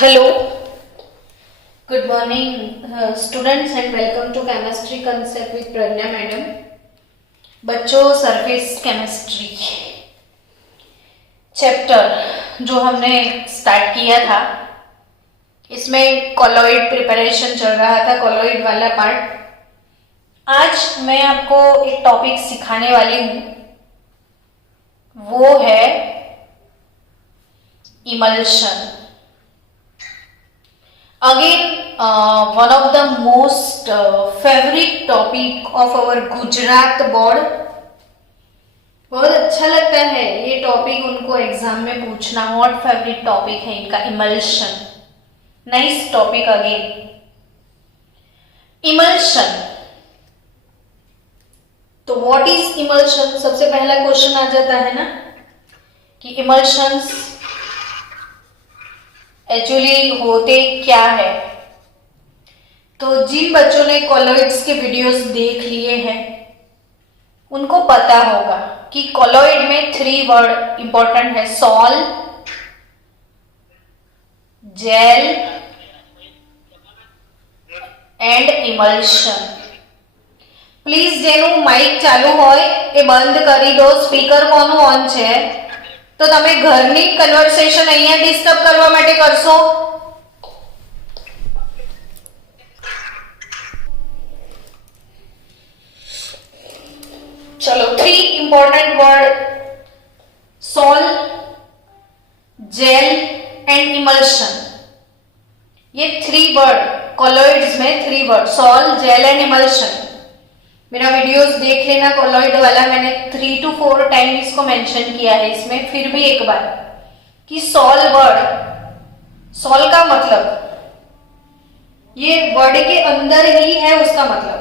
Hello, good morning, students, and welcome to Chemistry Concept with Pragna Madam. बच्चों, surface chemistry chapter जो हमने start किया था, इसमें कॉलॉइड प्रिपरेशन चल रहा था, कॉलॉइड वाला पार्ट. आज मैं आपको एक टॉपिक सिखाने वाली हूँ, वो है emulsion. Again, one of the most favorite topic of our Gujarat board. बहुत अच्छा लगता है ये टॉपिक उनको एग्जाम में पूछना. व्हाट फेवरेट टॉपिक है इनका? Emulsion. Nice topic. Again emulsion. तो व्हाट इज इमल्शन? सबसे पहला क्वेश्चन आ जाता है ना कि इमल्शंस एक्चुअली होते क्या है. तो जिन बच्चों ने कॉलॉइड्स के वीडियोस देख लिए हैं उनको पता होगा कि कॉलॉइड में 3 वर्ड इंपॉर्टेंट है: sol, gel and emulsion. Please जेनु माइक चालू होय ए बंद करी दो. स्पीकर कोनु ऑन छे तो તમે ઘરની કન્વર્સેશન અહીંયા ડિસ્ટર્બ કરવા માટે કરશો. ચલો, 3 important word: sol, gel and emulsion. ये 3 वर्ड कॉलॉइड्स में 3 word: sol, gel and emulsion. मेरा वीडियोस देख लेना कॉलॉइड वाला, मैंने 3 to 4 टाइम इसको मेंशन किया है इसमें. फिर भी एक बार कि सॉल वर्ड, सॉल का मतलब ये वर्ड के अंदर ही है. उसका मतलब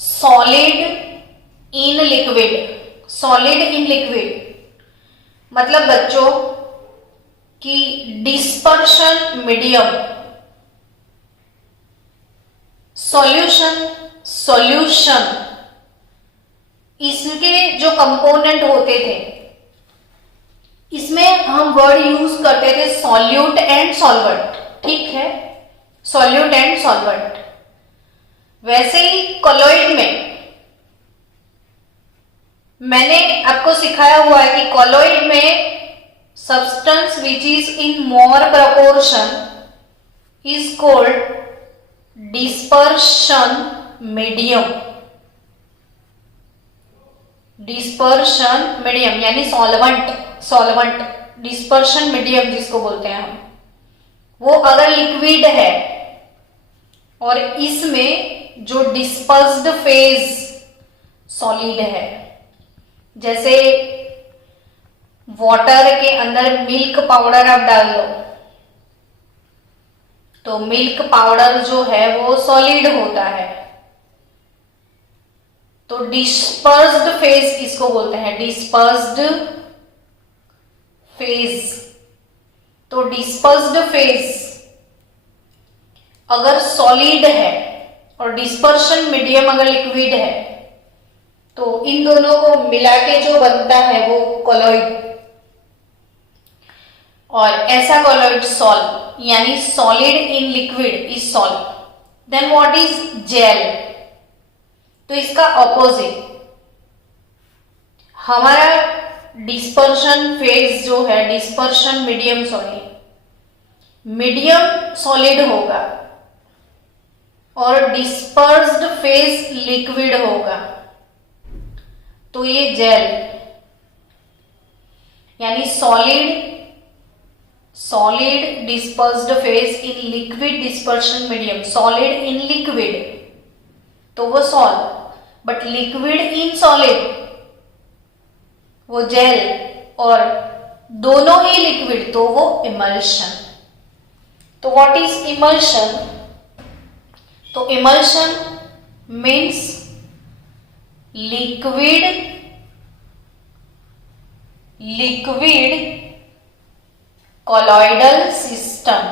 solid in liquid. Solid in liquid मतलब बच्चों कि डिस्पर्शन मीडियम, सॉल्यूशन, सॉल्यूशन, इसके जो कंपोनेंट होते थे इसमें हम वर्ड यूज करते थे सॉल्यूट एंड सॉल्वेंट. ठीक है, सॉल्यूट एंड सॉल्वेंट. वैसे ही कॉलॉइड में मैंने आपको सिखाया हुआ है कि कॉलॉइड में substance which is in more proportion is called dispersion medium. Dispersion medium यानी सॉल्वेंट. सॉल्वेंट डिस्पर्शन मीडियम जिसको बोलते हैं हम, वो अगर लिक्विड है और इसमें जो डिस्पर्स्ड फेज सॉलिड है, जैसे वाटर के अंदर मिल्क पाउडर आप डाल दो तो मिल्क पाउडर जो है वो सॉलिड होता है. तो डिस्पर्स्ड फेज इसको बोलते हैं, डिस्पर्स्ड फेज. तो डिस्पर्स्ड फेज अगर सॉलिड है और डिस्पर्शन मीडियम अगर लिक्विड है तो इन दोनों को मिला के जो बनता है वो कॉलॉइड. और ऐसा कॉलॉइड सॉल यानी solid in liquid is sol. Then what is gel? तो इसका ऑपोजिट. हमारा डिस्पर्शन फेज जो है, dispersion medium solid, medium solid होगा और डिस्पर्स्ड फेज लिक्विड होगा. तो ये जेल यानी solid, solid dispersed phase in liquid dispersion medium, solid in liquid तो वो sol, but liquid in solid वो जेल, और दोनों ही लिक्विड तो वो इमल्शन. तो व्हाट इज इमल्शन? तो emulsion means liquid colloidal system.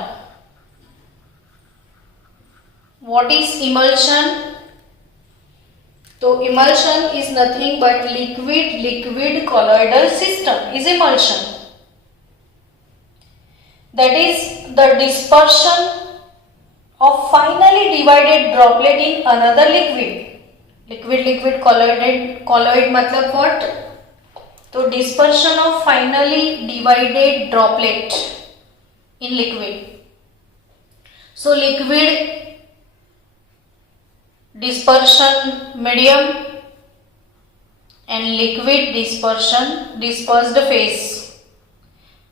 What is emulsion? तो emulsion is nothing but liquid colloidal system is emulsion. that is the dispersion of finally divided droplet in another liquid. Liquid colloid मतलब what? तो dispersion of finally divided droplet in liquid. So liquid dispersion medium and liquid dispersion dispersed phase.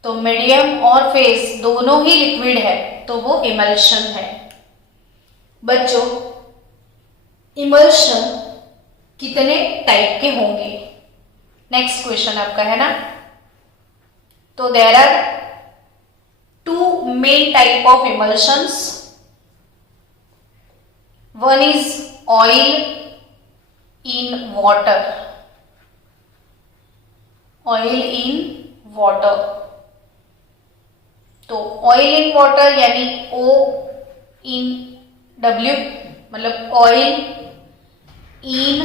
तो medium और face दोनों ही liquid है तो वो emulsion है। बच्चों, इमल्शन कितने टाइप के होंगे? नेक्स्ट क्वेश्चन आपका है ना। तो there are two main type of emulsions. One is oil in water, oil in water. तो ऑयल इन वाटर यानी O इन W, मतलब ऑयल इन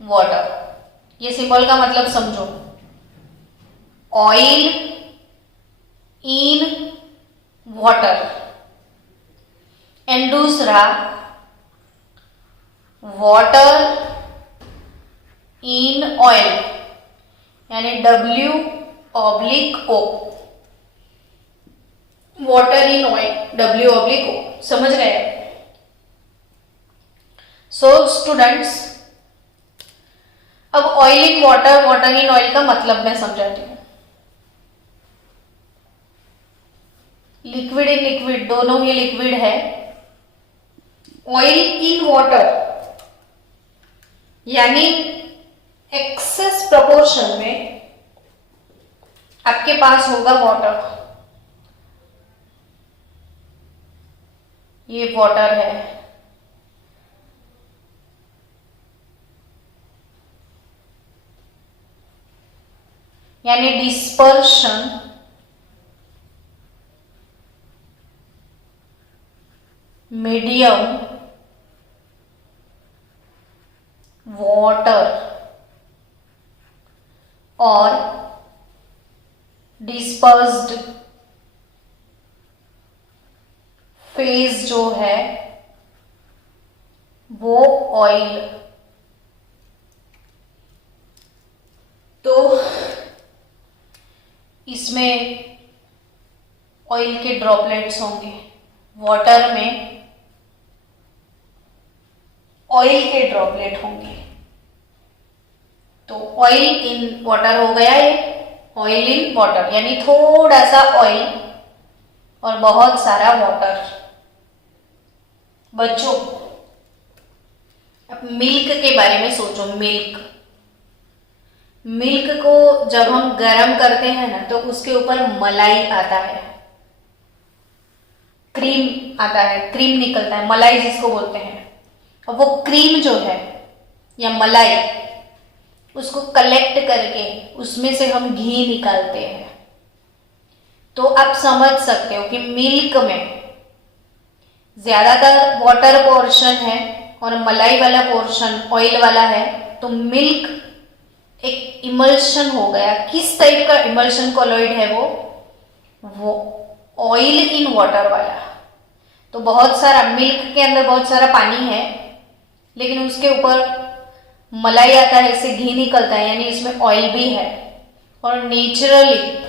वाटर। ये सिंबल का मतलब समझो, ऑयल इन वाटर। एंड दूसरा वाटर इन ऑयल यानी W/O, water in oil W/O। समझ गए? सो स्टूडेंट्स, अब oil in water, water in oil का मतलब मैं समझाती हूं। लिक्विड इन लिक्विड, दोनों ही लिक्विड है। ऑयल इन वाटर यानी एक्सेस प्रोपोर्शन में आपके पास होगा वाटर। ये वाटर है, यानी डिस्पर्शन मीडियम वाटर और डिस्पर्स्ड फेज जो है वो ऑयल। तो इसमें ऑयल के ड्रॉपलेट्स होंगे, वाटर में ऑयल के ड्रॉपलेट होंगे। तो ऑयल इन वाटर हो गया ये, ऑयल इन वाटर यानी थोड़ा सा ऑयल और बहुत सारा वाटर। बच्चों, अब मिल्क के बारे में सोचो। मिल्क को जब हम गर्म करते हैं ना तो उसके ऊपर मलाई आता है, क्रीम आता है, क्रीम निकलता है, मलाई जिसको बोलते हैं। और वो क्रीम जो है या मलाई, उसको कलेक्ट करके उसमें से हम घी निकालते हैं। तो आप समझ सकते हो कि मिल्क में ज्यादातर वाटर पोर्शन है और मलाई वाला पोर्शन ऑयल वाला है। तो मिल्क एक इमल्शन हो गया। किस टाइप का इमल्शन कोलॉइड है वो ऑयल इन वाटर वाला। तो बहुत सारा मिल्क के अंदर बहुत सारा पानी है, लेकिन उसके ऊपर मलाई आता है, इससे घी निकलता है, यानी इसमें ऑयल भी है। और नेचुरली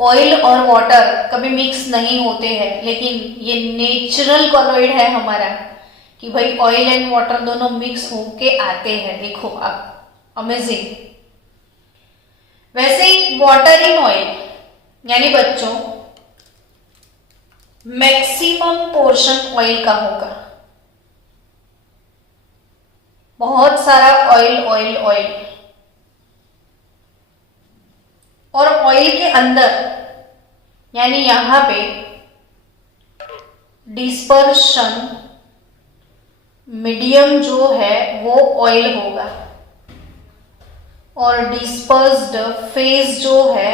ऑयल और वाटर कभी मिक्स नहीं होते हैं, लेकिन ये नेचुरल कोलॉइड है हमारा कि भाई ऑयल एंड वाटर दोनों मिक्स होके आते हैं। देखो आप, अमेजिंग। वैसे ही वाटर इन ऑयल यानी बच्चों मैक्सिमम पोर्शन ऑयल का होगा। बहुत सारा ऑयल ऑयल ऑयल। और ऑयल के अंदर यानी यहां पे डिस्पर्शन मीडियम जो है वो ऑयल होगा और डिस्पर्स्ड फेज जो है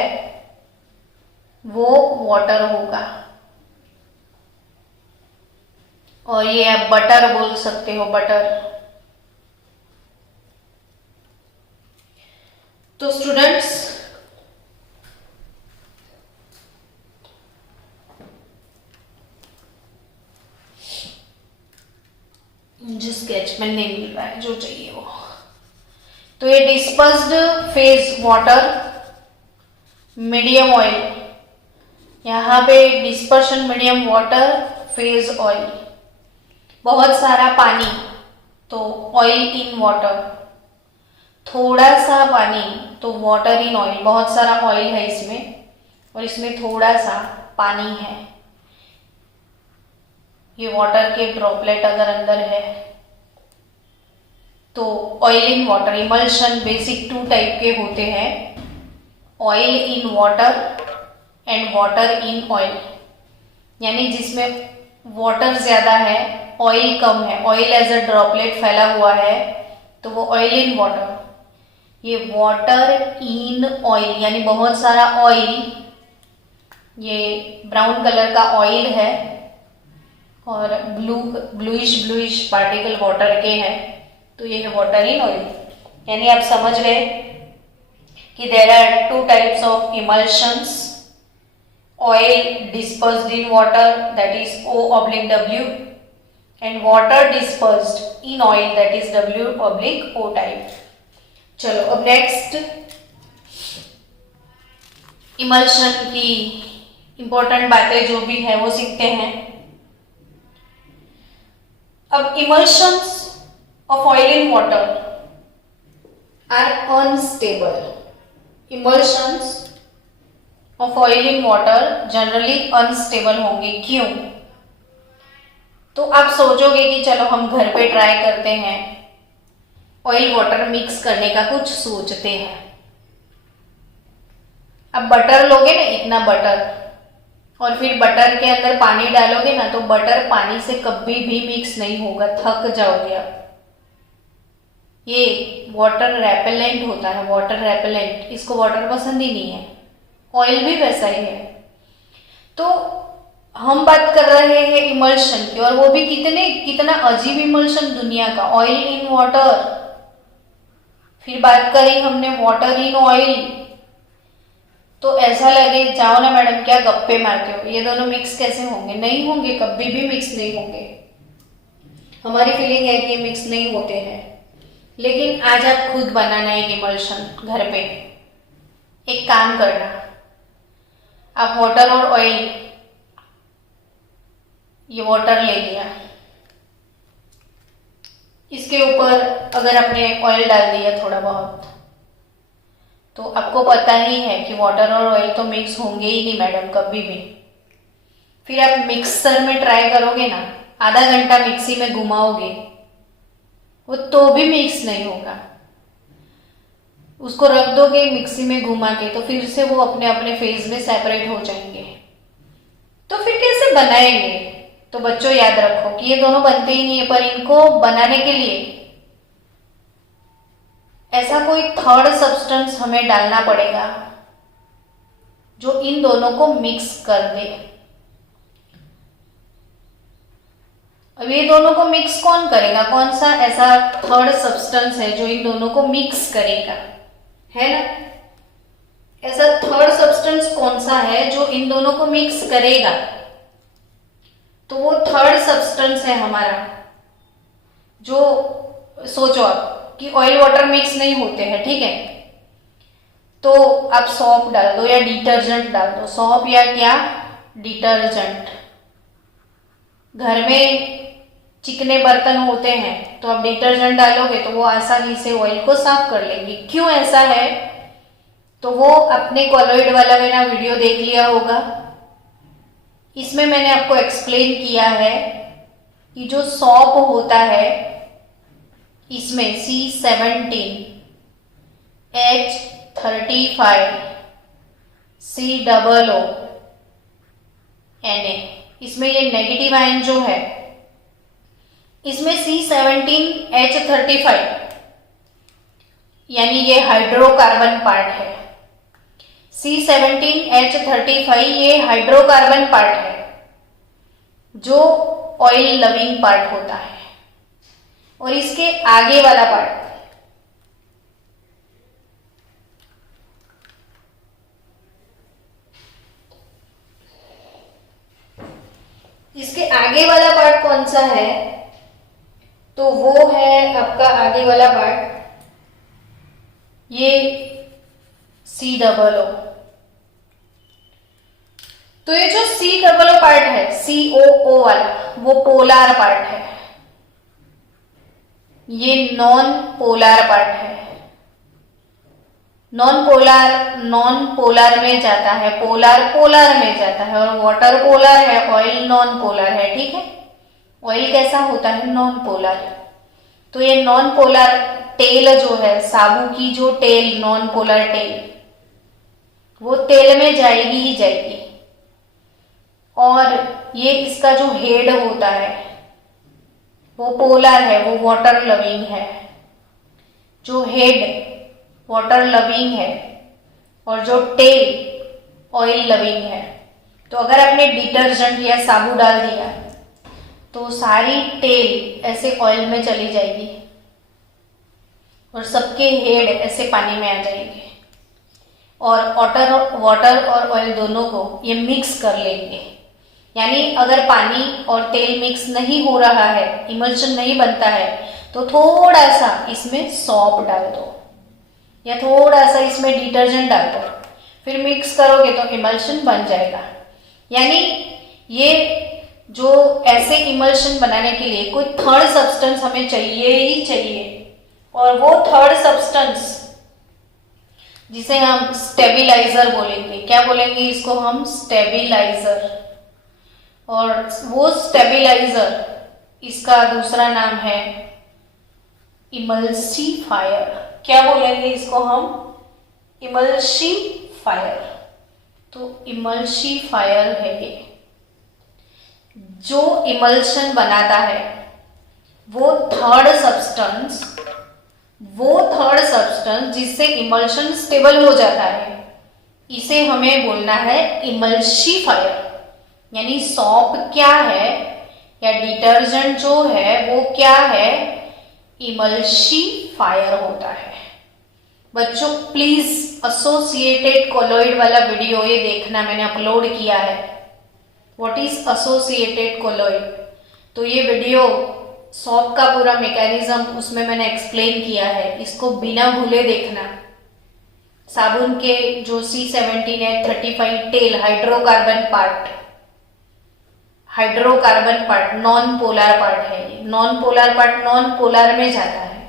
वो वाटर होगा। और ये आप बटर बोल सकते हो, बटर। तो स्टूडेंट्स, में नहीं मिल रहा है जो चाहिए वो। तो ये dispersed phase water, medium oil, यहाँ पे dispersion medium water, phase oil, बहुत सारा पानी तो ऑयल इन वाटर, थोड़ा सा पानी तो वाटर इन ऑयल, बहुत सारा ऑयल है इसमें और इसमें थोड़ा सा पानी है। ये वाटर के ड्रॉपलेट अगर अंदर है तो oil in water, emulsion basic 2 type के होते हैं, oil in water and water in oil, यानी जिसमें वाटर ज्यादा है ऑयल कम है, ऑयल एज अ ड्रॉपलेट फैला हुआ है तो वो ऑयल इन वाटर। ये वाटर इन ऑयल यानी बहुत सारा ऑयल, ये ब्राउन कलर का ऑयल है और ब्लूइश पार्टिकल वाटर के हैं, तो ये है वाटर इन ऑयल। यानी आप समझ गए कि there are 2 types of emulsions, oil dispersed in water that is O/W and water dispersed in oil that is W/O type। चलो अब नेक्स्ट इमल्शन की इंपॉर्टेंट बातें जो भी है वो सीखते हैं। अब emulsions of oil in water are unstable. Emulsions of oil in water generally unstable होंगे। क्यों? तो आप सोचोगे कि चलो हम घर पे ट्राई करते हैं, ऑयल वाटर मिक्स करने का कुछ सोचते हैं। अब बटर लोगे ना, इतना बटर, और फिर बटर के अंदर पानी डालोगे ना तो बटर पानी से कभी भी मिक्स नहीं होगा, थक जाओगे आप। ये वाटर रेपेलेंट होता है, वाटर रेपेलेंट, इसको वाटर पसंद ही नहीं है। ऑयल भी वैसा ही है। तो हम बात कर रहे हैं इमल्शन की, और वो भी कितना अजीब इमल्शन दुनिया का, ऑयल इन वाटर। फिर बात करी हमने वाटर इन ऑयल, तो ऐसा लगे जाओ ना मैडम क्या गप्पे मारते हो, ये दोनों मिक्स कैसे होंगे? नहीं होंगे, कभी भी मिक्स नहीं होंगे। हमारी फीलिंग है कि मिक्स नहीं होते हैं, लेकिन आज आप खुद बनाना एक इमल्शन घर पे। एक काम करना, आप वाटर और ऑयल, ये वाटर ले लिया, इसके ऊपर अगर आपने ऑयल डाल दिया थोड़ा बहुत, तो आपको पता ही है कि वाटर और ऑयल तो मिक्स होंगे ही नहीं मैडम कभी भी। फिर आप मिक्सर में ट्राई करोगे ना, आधा घंटा मिक्सी में घुमाओगे, वो तो भी मिक्स नहीं होगा। उसको रख दोगे मिक्सी में घुमा के, तो फिर से वो अपने अपने फेज में सेपरेट हो जाएंगे। तो फिर कैसे बनाएंगे? तो बच्चों याद रखो कि ये दोनों बनते ही नहीं है, पर इनको बनाने के लिए ऐसा कोई थर्ड सब्सटेंस हमें डालना पड़ेगा जो इन दोनों को मिक्स कर दे। अब ये दोनों को मिक्स कौन करेगा? कौन सा ऐसा थर्ड सब्सटेंस है जो इन दोनों को मिक्स करेगा? है ना, ऐसा थर्ड सब्सटेंस कौन सा है जो इन दोनों को मिक्स करेगा? तो वो थर्ड सब्सटेंस है हमारा, जो सोचो आप कि ऑयल वाटर मिक्स नहीं होते हैं, ठीक है, तो आप सौंफ डाल दो या डिटर्जेंट डाल दो, सौंफ या क्या, डिटर्जेंट। घर में चिकने बर्तन होते हैं तो आप डिटर्जेंट डालोगे तो वो आसानी से ऑयल को साफ कर लेंगे। क्यों ऐसा है? तो वो अपने कॉलोइड वाला मैंने वीडियो देख लिया होगा, इसमें मैंने आपको एक्सप्लेन किया है कि जो सौंफ होता है इसमें C17, H35, COO, Na, इसमें ये नेगेटिव आयन जो है, इसमें C17, H35 यानी ये हाइड्रोकार्बन पार्ट है। C17, H35 ये हाइड्रोकार्बन पार्ट है जो ऑयल लविंग पार्ट होता है, और इसके आगे वाला पार्ट कौन सा है? तो वो है आपका आगे वाला पार्ट, ये COO। तो ये जो COO पार्ट है, COO वाला, वो पोलर पार्ट है, ये नॉन पोलर पार्ट है। नॉन पोलर में जाता है, पोलर पोलर में जाता है, और वाटर पोलर है, ऑयल नॉन पोलर है। ठीक है, ऑयल कैसा होता है? Non polar. तो ये नॉन पोलर टेल जो है, साबु की जो टेल, नॉन पोलर टेल, वो तेल में जाएगी ही जाएगी। और ये इसका जो हेड होता है वो पोलर है, वो वाटर लविंग है। जो हेड वाटर लविंग है और जो टेल ऑयल लविंग है। तो अगर आपने डिटर्जेंट या साबु डाल दिया तो सारी टेल ऐसे ऑयल में चली जाएगी और सबके हेड ऐसे पानी में आ जाएंगे, और वाटर और ऑयल दोनों को ये मिक्स कर लेंगे। यानी अगर पानी और तेल मिक्स नहीं हो रहा है, इमल्शन नहीं बनता है, तो थोड़ा सा इसमें सौंफ डाल दो या थोड़ा सा इसमें डिटर्जेंट डाल दो, फिर मिक्स करोगे तो इमल्शन बन जाएगा। यानी ये जो ऐसे इमल्शन बनाने के लिए कोई थर्ड सब्सटेंस हमें चाहिए ही चाहिए, और वो थर्ड सब्सटेंस जिसे हम स्टेबिलाइजर बोलेंगे। क्या बोलेंगे इसको हम? स्टेबिलाइजर। और वो स्टेबिलाइजर, इसका दूसरा नाम है इमल्सिफायर। क्या बोलेंगे इसको हम? इमल्सिफायर। तो इमल्सिफायर है ये, जो इमल्शन बनाता है वो थर्ड सब्सटेंस जिससे इमल्शन स्टेबल हो जाता है, इसे हमें बोलना है इमल्सिफायर। यानी सौंप क्या है या डिटर्जेंट जो है वो क्या है? इमल्सिफायर होता है। बच्चों प्लीज एसोसिएटेड कोलॉइड वाला वीडियो ये देखना, मैंने अपलोड किया है। What is associated colloid? तो ये वीडियो सौंप का पूरा मैकेनिज्म उसमें मैंने एक्सप्लेन किया है, इसको बिना भूले देखना। साबुन के जो C17 है 35 tail hydrocarbon part non polar part है। Non polar part non polar में जाता है,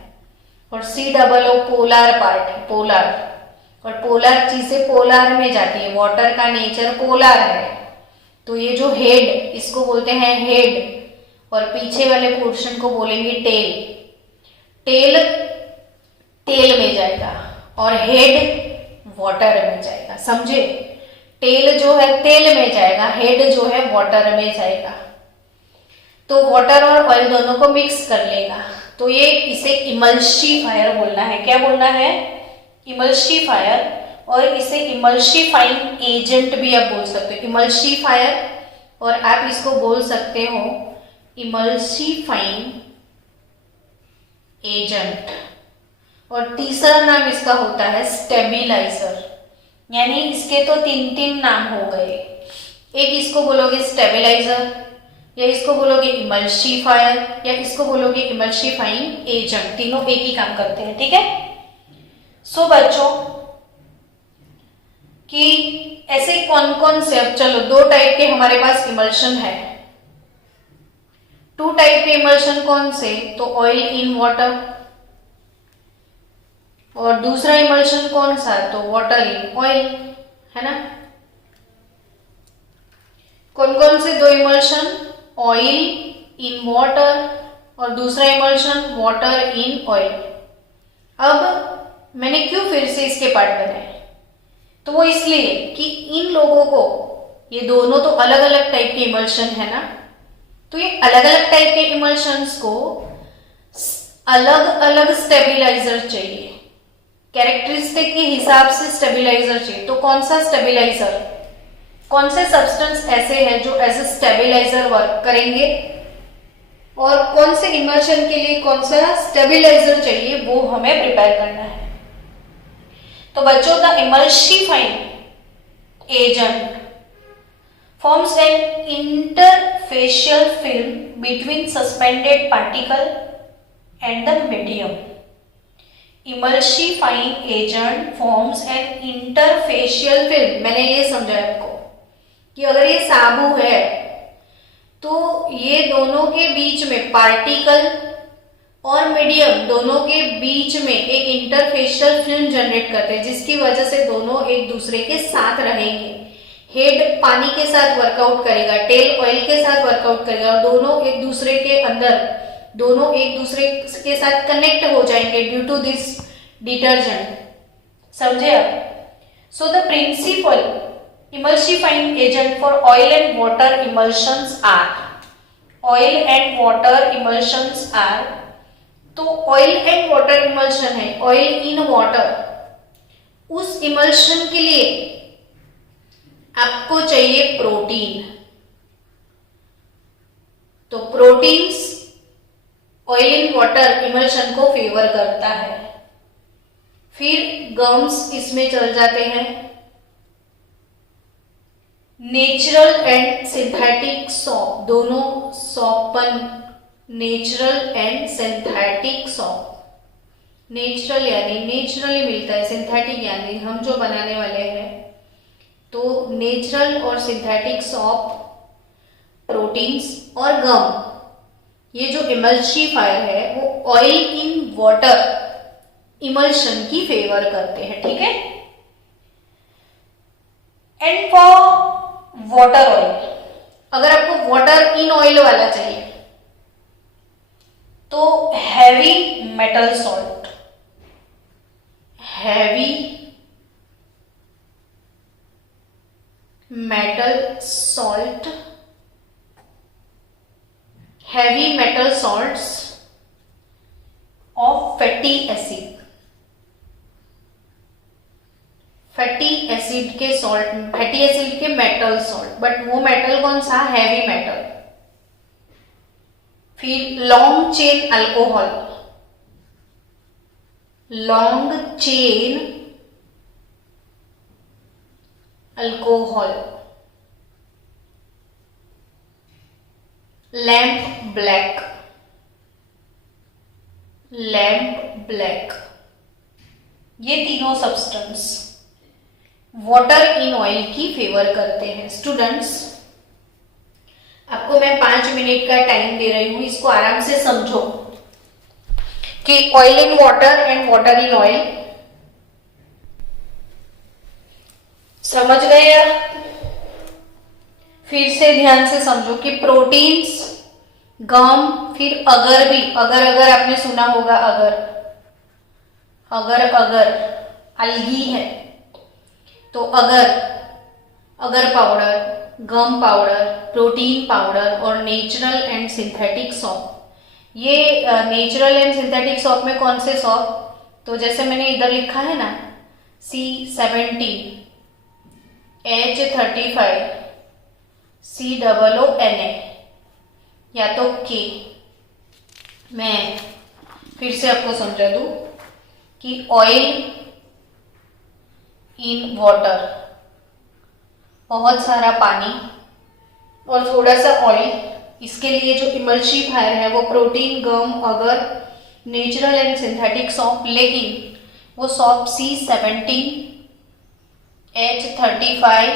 और COO पोलर पार्ट है, पोलर। और पोलर चीजें पोलर में जाती है, वाटर का नेचर पोलर है। तो ये जो हेड, इसको बोलते हैं हेड, और पीछे वाले पोर्शन को बोलेंगे टेल। टेल में जाएगा और हेड वाटर में जाएगा, समझे? टेल जो है तेल में जाएगा, हेड जो है वाटर में जाएगा। तो वाटर और ऑयल दोनों को मिक्स कर लेगा। तो ये इसे इमल्सिफायर बोलना है। क्या बोलना है? इमल्सिफायर। और इसे इमल्सिफाइंग एजेंट भी आप बोल सकते हो, इमल्सिफायर, और आप इसको बोल सकते हो इमल्सिफाइंग एजेंट। और तीसरा नाम इसका होता है स्टेबिलाइजर। यानी इसके तो तीन नाम हो गए। एक इसको बोलोगे स्टेबिलाइजर, या इसको बोलोगे इमल्सिफायर, या इसको बोलोगे इमल्सिफाइंग एजेंट। तीनों एक ही काम करते हैं, ठीक है? सो बच्चों कि ऐसे कौन कौन से, अब चलो 2 टाइप के हमारे पास इमल्शन है। 2 टाइप के इमल्शन कौन से? तो ऑयल इन वाटर, और दूसरा इमल्शन कौन सा? तो वाटर इन ऑयल, है ना? कौन कौन से 2 इमल्शन? ऑयल इन वाटर और दूसरा इमल्शन वाटर इन ऑयल। अब मैंने क्यों फिर से इसके पार्ट बनाए? तो वो इसलिए कि इन लोगों को, ये दोनों तो अलग अलग टाइप के इमल्शन है ना, तो ये अलग अलग टाइप के इमल्शंस को अलग अलग स्टेबिलाइजर चाहिए, कैरेक्टरिस्टिक के हिसाब से स्टेबिलाइजर चाहिए। तो कौन सा स्टेबिलाइजर, कौन से सब्सटेंस ऐसे हैं जो एज ए स्टेबिलाइजर वर्क करेंगे, और कौन से इमल्शन के लिए कौन सा स्टेबिलाइजर चाहिए, वो हमें प्रिपेयर करना है। तो बच्चों, the emulsifying agent forms an interfacial film between suspended particle and the medium. Emulsifying agent forms an interfacial film. मैंने ये समझाया आपको कि अगर ये साबु है तो ये दोनों के बीच में पार्टिकल और मीडियम दोनों के बीच में एक इंटरफेशियल फिल्म जनरेट करते हैं, जिसकी वजह से दोनों एक दूसरे के साथ रहेंगे। हेड पानी के साथ वर्कआउट करेगा, टेल ऑयल के साथ वर्कआउट करेगा और दोनों एक दूसरे के अंदर, दोनों एक दूसरे के साथ कनेक्ट हो जाएंगे ड्यू टू दिस डिटर्जेंट। समझे आप? So the principle emulsifying agent for oil and water emulsions are तो ऑयल एंड वाटर इमल्शन है, ऑयल इन वाटर। उस इमल्शन के लिए आपको चाहिए प्रोटीन, तो proteins oil in water emulsion को फेवर करता है। फिर गम्स इसमें चल जाते हैं। नेचुरल एंड सिंथेटिक सॉप, दोनों सॉपन, natural and synthetic soap. Natural यानी नेचुरली मिलता है, सिंथेटिक यानी हम जो बनाने वाले हैं। तो नेचुरल और सिंथेटिक सॉप, प्रोटीन्स और गम, ये जो इमल्सिफायर है वो ऑयल इन वाटर इमल्शन की फेवर करते हैं। ठीक है। एंड फॉर वाटर ऑयल, अगर आपको वाटर इन ऑयल वाला चाहिए तो heavy metal salt, heavy metal salt, heavy metal salts of fatty acid, fatty acid के सॉल्ट, फैटी एसिड के मेटल सॉल्ट, बट वो मेटल कौन सा? Heavy metal. फिर long chain alcohol, long chain alcohol, lamp black, lamp black, ये तीनों substance water in oil की favour करते हैं। स्टूडेंट्स, आपको मैं 5 मिनट का टाइम दे रही हूं, इसको आराम से समझो कि oil in water and water in oil समझ गए आप? फिर से ध्यान से समझो कि प्रोटीन्स, गम, फिर अगर भी, अगर अगर आपने सुना होगा, अगर अगर अगर अलगी है तो अगर पाउडर, गम पाउडर, प्रोटीन पाउडर और नेचुरल एंड सिंथेटिक सॉप। ये नेचुरल एंड सिंथेटिक सॉप में कौन से सॉप? तो जैसे मैंने इधर लिखा है ना, C17, H35, COONA या तो K। मैं फिर से आपको समझा दूं कि ऑयल इन वाटर, बहुत सारा पानी और थोड़ा सा ऑयल, इसके लिए जो इमल्सिफायर है वो प्रोटीन, गम, अगर, नेचुरल एंड सिंथेटिक सॉप, लेकिन वो सॉप C17, H35,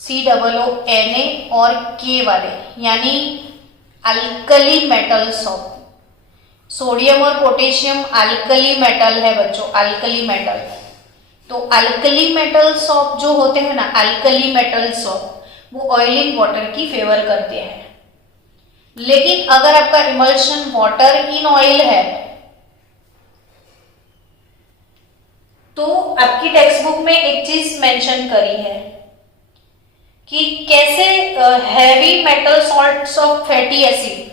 COONA और K वाले, यानी अल्कली मेटल सॉप। सोडियम और पोटेशियम अल्कली मेटल है बच्चों, अल्कली मेटल। तो अल्कली मेटल सॉप जो होते हैं ना, अल्कली मेटल सॉप, वो ऑयल इन वाटर की फेवर करते हैं। लेकिन अगर आपका इमल्शन वाटर इन ऑयल है तो आपकी टेक्स्ट बुक में एक चीज मेंशन करी है कि कैसे heavy metal salts of fatty acid,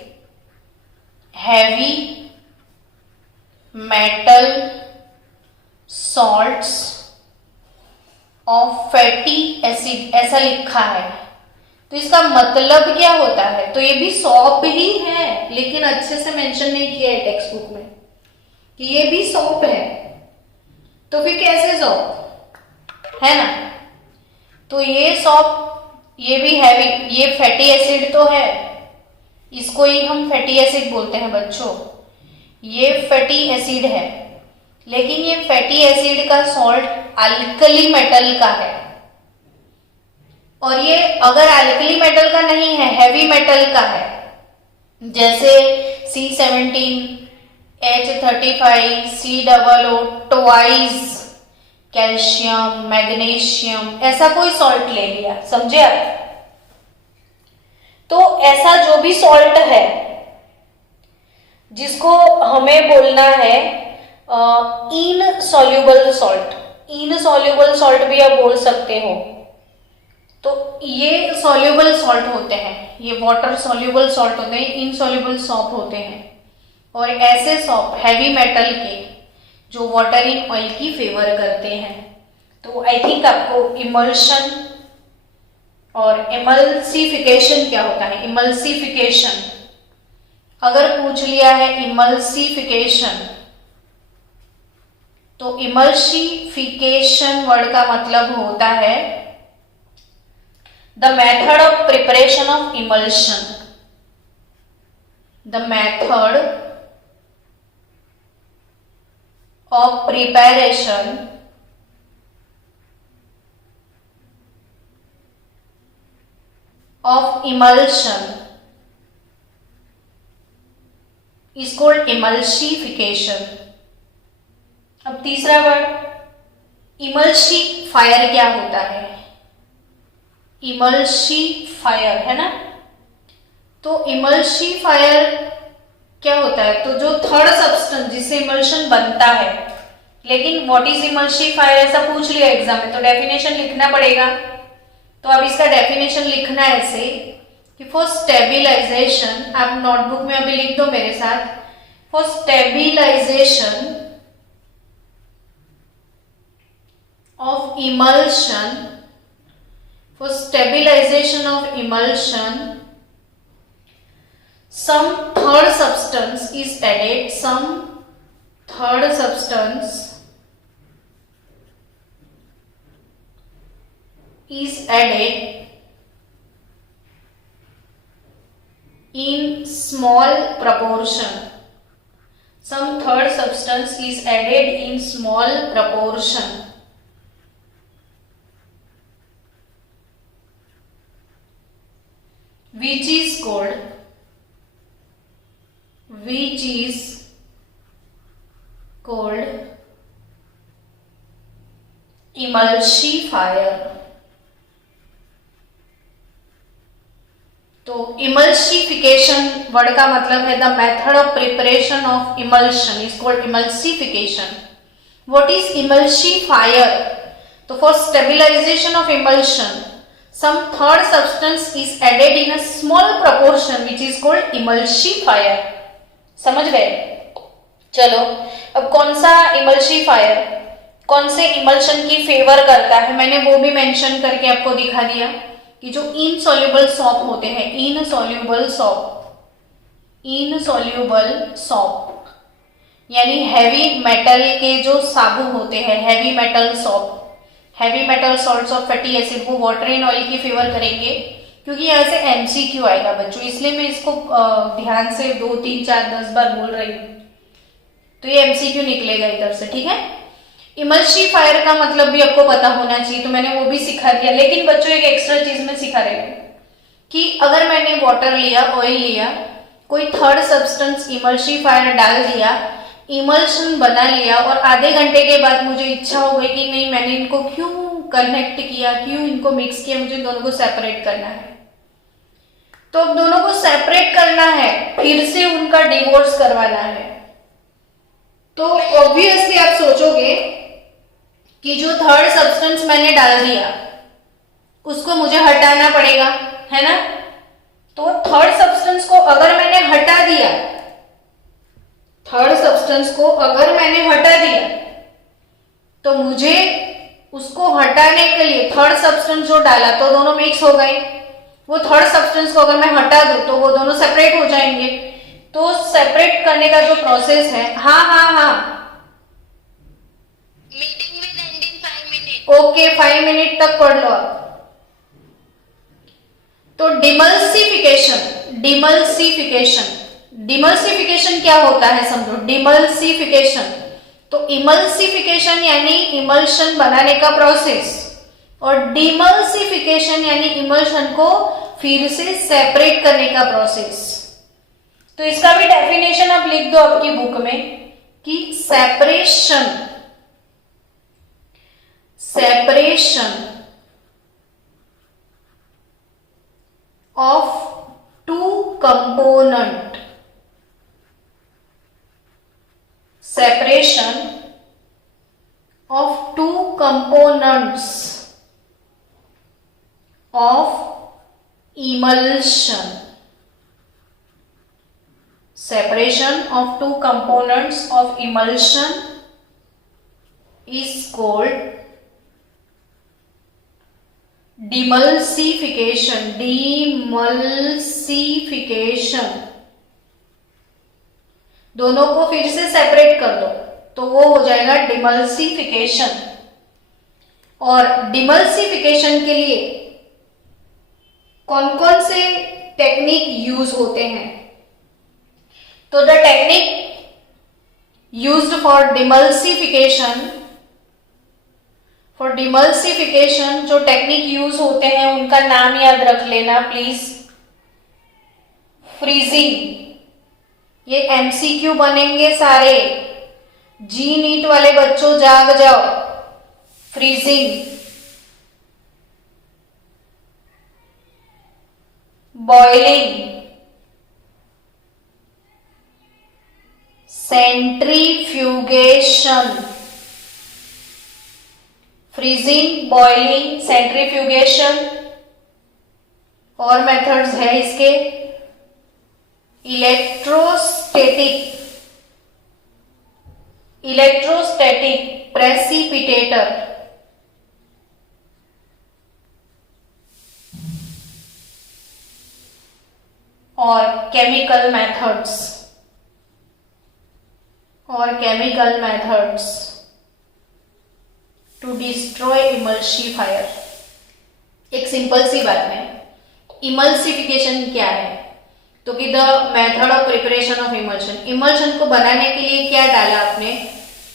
heavy metal salts of fatty acid ऐसा लिखा है। तो इसका मतलब क्या होता है? तो ये भी सॉप ही है, लेकिन अच्छे से मेंशन नहीं किया है टेक्स्ट बुक में कि ये भी सॉप है। तो फिर कैसे सॉप है ना? तो ये सॉप, ये भी हैवी, ये फैटी एसिड तो है, इसको ही हम फैटी एसिड बोलते हैं बच्चों। ये फैटी एसिड है, लेकिन ये फैटी एसिड का सॉल्ट अल्कली मेटल का है। और ये अगर अल्कली मेटल का नहीं है, हैवी मेटल का है, जैसे C17, H35, COO, twice, calcium, magnesium, ऐसा कोई सॉल्ट ले लिया, समझे आप? तो ऐसा जो भी सॉल्ट है जिसको हमें बोलना है इनसॉल्युबल सॉल्ट, इनसॉल्युबल सॉल्ट भी आप बोल सकते हो। तो ये सॉल्युबल सॉल्ट होते हैं, ये वाटर सॉल्युबल सॉल्ट होते हैं, इनसॉल्युबल सॉल्ट होते हैं। और ऐसे सॉल्ट हैवी मेटल के जो वाटर इन ऑयल की फेवर करते हैं। तो आई थिंक आपको इमल्शन और इमल्सिफिकेशन क्या होता है, इमल्सिफिकेशन अगर पूछ लिया है इमल्सिफिकेशन, तो इमल्सिफिकेशन वर्ड का मतलब होता है the method of preparation of emulsion, the method of preparation of emulsion is called emulsification. अब तीसरा वर्ड इमल्सिफायर क्या होता है, इमल्सिफायर है ना। तो इमल्सिफायर क्या होता है, तो जो थर्ड सब्सटेंस जिससे इमल्शन बनता है, लेकिन व्हाट इज इमल्सिफायर ऐसा पूछ लिया एग्जाम में तो डेफिनेशन लिखना पड़ेगा। तो अब इसका डेफिनेशन लिखना है ऐसे कि फॉर स्टेबिलाईजेशन, आप नोटबुक में अभी लिख दो मेरे साथ, for stabilization of emulsion, for stabilization of emulsion some third substance is added, some third substance is added in small proportion, some third substance is added in small proportion which is called emulsifier. तो emulsification word का मतलब है the method of preparation of emulsion is called emulsification. What is emulsifier, तो for stabilization of emulsion some third substance is added in a small proportion which is called emulsifier। समझ गए? चलो अब कौन सा इमल्सिफायर कौन से इमल्शन की फेवर करता है मैंने वो भी मेंशन करके आपको दिखा दिया कि जो इनसॉल्युबल सॉल्ट होते हैं, इनसॉल्युबल सॉल्ट यानी हैवी मेटल के जो साबु होते हैं, heavy metal salts of fatty acid, वो वाटर इन ऑयल की फेवर करेंगे। क्योंकि यहाँ से एमसीक्यू आएगा बच्चों, इसलिए मैं इसको ध्यान से 2, 3, 4, 10 बार बोल रही हूँ, तो ये एमसीक्यू निकलेगा इधर से, ठीक है। इमल्सिफायर का मतलब भी आपको पता होना चाहिए, तो मैंने वो भी सिखा दिया। लेकिन बच्चों एक एक्स्ट्रा चीज में सिखा रही हूँ कि अगर मैंने वाटर लिया, ऑयल लिया, कोई थर्ड सब्सटेंस इमल्सिफायर डाल दिया, इमल्शन बना लिया, और आधे घंटे के बाद मुझे इच्छा हो गई कि नहीं मैंने इनको क्यों कनेक्ट किया, क्यों इनको मिक्स किया, मुझे दोनों को सेपरेट करना है। तो अब दोनों को सेपरेट करना है, फिर से उनका डिवोर्स करवाना है। तो ऑब्वियसली आप सोचोगे कि जो थर्ड सब्सटेंस मैंने डाल दिया उसको मुझे हटाना पड़ेगा, है ना। तो थर्ड सब्सटेंस को अगर मैंने हटा दिया, थर्ड सब्सटेंस को अगर मैंने हटा दिया, तो मुझे उसको हटाने के लिए थर्ड सब्सटेंस जो डाला तो दोनों मिक्स हो गए, वो थर्ड सब्सटेंस को अगर मैं हटा दूं तो वो दोनों सेपरेट हो जाएंगे। तो सेपरेट करने का जो प्रोसेस है, हाँ meeting will and in 5 minute. Okay, 5 minute तक पढ़ लो आप। तो डिमल्सिफिकेशन क्या होता है समझो। डिमल्सिफिकेशन, तो इमल्सिफिकेशन यानी इमल्शन बनाने का प्रोसेस, और डिमल्सिफिकेशन यानी इमल्शन को फिर से सेपरेट करने का प्रोसेस। तो इसका भी डेफिनेशन आप लिख दो आपकी बुक में कि separation of two component, separation of two components of emulsion, separation of two components of emulsion is called demulsification. दोनों को फिर से सेपरेट कर दो तो वो हो जाएगा डिमल्सिफिकेशन। और डिमल्सिफिकेशन के लिए कौन कौन से टेक्निक यूज होते हैं? तो द टेक्निक यूज्ड फॉर डिमल्सिफिकेशन, जो टेक्निक यूज होते हैं उनका नाम याद रख लेना प्लीज। फ्रीजिंग, ये एमसीक्यू बनेंगे सारे, जी नीट वाले बच्चों जाग जाओ। Freezing, boiling, centrifugation. Freezing, boiling, centrifugation. और मेथड्स है इसके इलेक्ट्रोस्टैटिक प्रेसिपिटेटर, और chemical methods to destroy emulsifier. एक सिंपल सी बात में, इमल्सिफिकेशन क्या है? तो कि the method of preparation of emulsion, emulsion को बनाने के लिए क्या डाला आपने?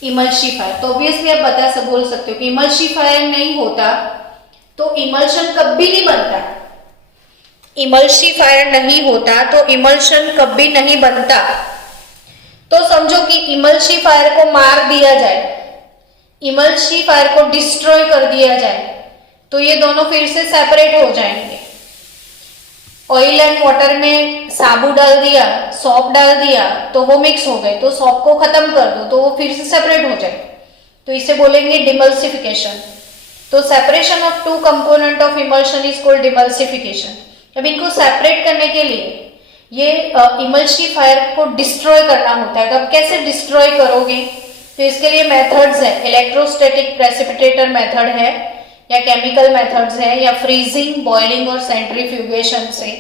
इमल्सिफायर। तो ऑब्वियसली आप बोल सकते हो कि इमल्सिफायर नहीं होता तो इमल्शन कभी नहीं बनता। इमल्सिफायर नहीं होता तो इमल्शन कभी नहीं बनता। तो समझो कि इमल्सिफायर को मार दिया जाए, इमल्सिफायर को डिस्ट्रॉय कर दिया जाए तो ये दोनों फिर से सेपरेट हो जाएंगे। ऑयल एंड वाटर में साबु डाल दिया, सॉप डाल दिया तो वो मिक्स हो गए, तो सॉप को खत्म कर दो तो वो फिर से सेपरेट हो जाए, तो इसे बोलेंगे डिमल्सिफिकेशन। तो separation of two component of emulsion is called demulsification. अब इनको सेपरेट करने के लिए ये इमल्सिफायर को डिस्ट्रॉय करना होता है। तो अब कैसे डिस्ट्रॉय करोगे? तो इसके लिए मेथड्स है, इलेक्ट्रोस्टैटिक प्रेसिपिटेटर मेथड है, या केमिकल मेथड्स है, या फ्रीजिंग, बॉइलिंग और सेंट्रीफ्यूगेशन से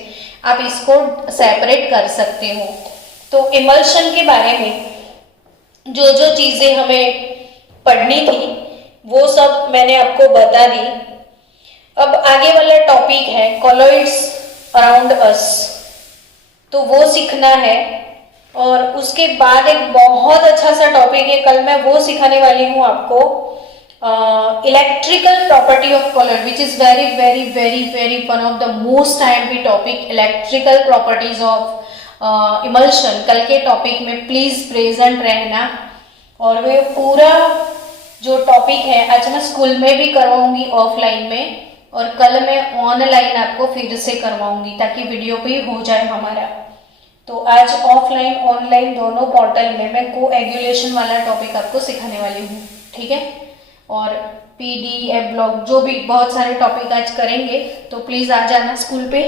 आप इसको सेपरेट कर सकते हो। तो इमल्शन के बारे में जो जो चीजें हमें पढ़नी थी वो सब मैंने आपको बता दी। अब आगे वाला टॉपिक है कॉलॉइड्स अराउंड अस, तो वो सीखना है। और उसके बाद एक बहुत अच्छा सा टॉपिक है, कल मैं वो सिखाने वाली हूँ आपको, electrical property of colloid, which is very very very very one of the most IMP topic, electrical properties of emulsion. कल के टॉपिक में प्लीज प्रेजेंट रहना। और वे पूरा जो टॉपिक है आज मैं स्कूल में भी करवाऊंगी ऑफलाइन में, और कल मैं ऑनलाइन आपको फिर से करवाऊंगी ताकि वीडियो भी हो जाए हमारा। तो आज ऑफलाइन ऑनलाइन दोनों पोर्टल में मैं कोएगुलेशन वाला टॉपिक आपको सिखाने वाली हूँ, ठीक है। और PDF ब्लॉग जो भी बहुत सारे टॉपिक आज करेंगे, तो प्लीज आ जाना स्कूल पे।